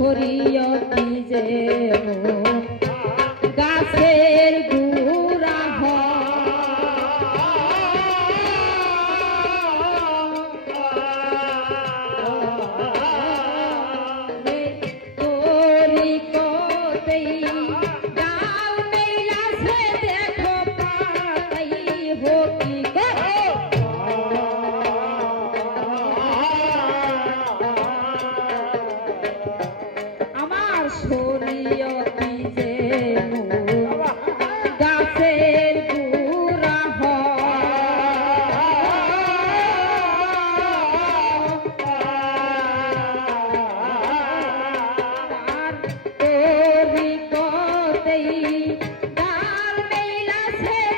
আমার শরীয়তি যে আছে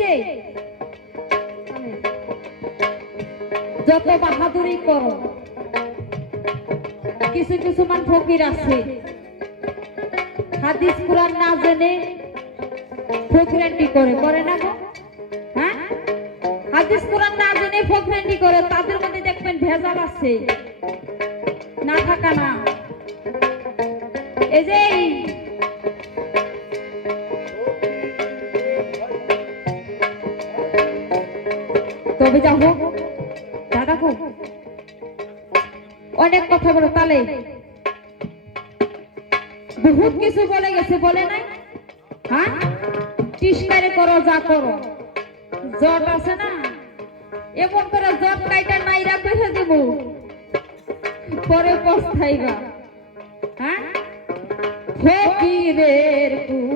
যে, যত বাহাদুরি করো, কিছু কিছু মান ফকির আছে। হাদিস কোরআন না জেনে ফকিরান্টি করে করে না গো? হ্যাঁ? হাদিস কোরআন না জেনে ফকিরান্টি করে, তাদের মধ্যে দেখবেন ভেজাল আছে। না থাকা না। এই যে তবে যা হোক দাদা গো অনেক কথা বলো, তালে। বহুত কিছু বলে গেছে, বলে নাই? হ্যাঁ? টিসকারি করো, যা করো। জট আছে না? এমন করে জট কাইটা নাইরা পেছে দিব। পরে পস্তাইবা। হ্যাঁ? ফকিরের কুনো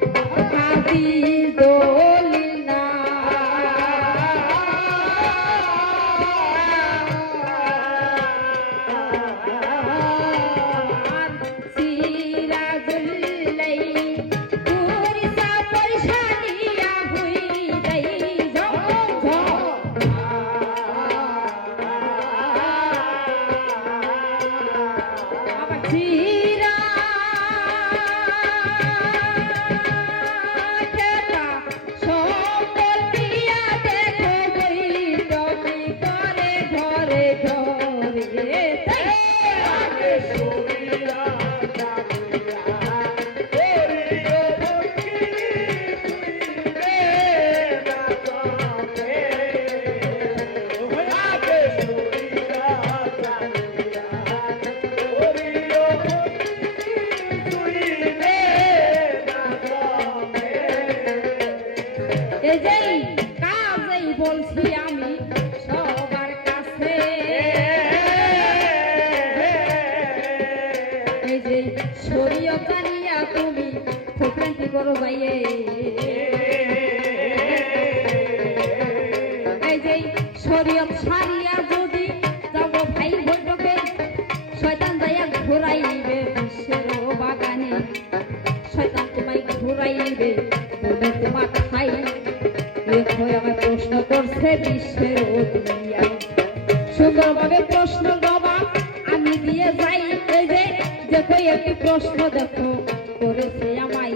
Sí. বলছি আমি, সবার কাছে। এই যে শরীয়ত জানিয়া তুমি ফোকরান্তি করো এই যে শরীয়ত সারিয়া যদি ভাই বৈঠকে, শয়তান যাইয়া ঘুরাইবে বিশ্বের বাগানে। শয়তান তোমায় ঘুরাইবে তোমার খাই দেখো প্রশ্ন করছে বিশ্বের উদ্দিয়া সুন্দরভাবে প্রশ্ন বাবা, আমি দিয়ে যাই যে দেখো একটি প্রশ্ন দেখো, করেছে আমায়।